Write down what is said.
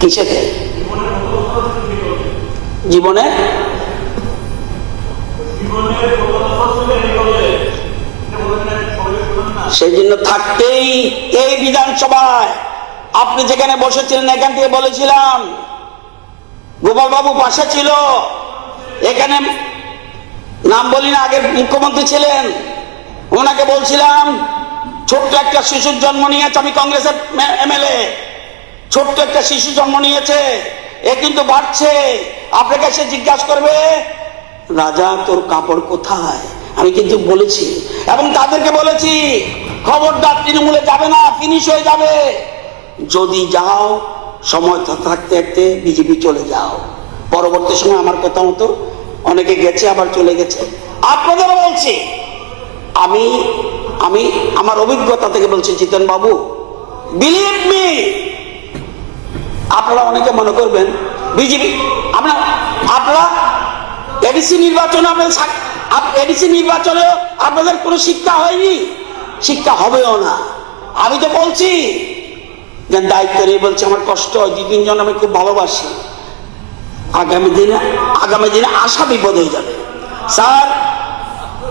কিসেতে? জীবনে সেই জন্য থাকতেই এই বিধানসভায় আপনি যেখানে বসেছিলেন এখান থেকে বলেছিলাম, গোপাল বাবু পাশে ছিল, এখানে নাম বলি না, আগে মুখ্যমন্ত্রী ছিলেন, ওনাকে বলছিলাম ছোট্ট একটা শিশুর জন্ম নিয়েছে, আমি কংগ্রেসের এমএলএ, ছোট্ট একটা শিশু জন্ম নিয়েছে, এ কিন্তু বাড়ছে, আপনাকে সে জিজ্ঞাসা করবে রাজা তোর কাপড় কোথায়, আমি কিন্তু বলেছি। এবং তাদেরকে বলেছি খবরদার তৃণমূলে যাবে না, ফিনিশ হয়ে যাবে, যদি যাও সময় থাকতে থাকতে বিজেপি চলে যাও। পরবর্তী সময় আমার কথা মতো অনেকে গেছে, আবার চলে গেছে। আপনাদেরও বলছি, আমি আমি আমার অভিজ্ঞতা থেকে বলছি, জিতেন বাবু, বিলিভ মি, আপনারা অনেকে মনে করবেন বিজেপি, আপনারা এডিসি নির্বাচনে আপনাদের কোনো শিক্ষা হয়নি, শিক্ষা হবেও না। আমি তো বলছি, দায়িত্ব নিয়ে বলছি, আমার কষ্ট হয়, 2-3 জন আমি খুব ভালোবাসি, আগামী দিনে আশা বিপদ হয়ে যাবে। স্যার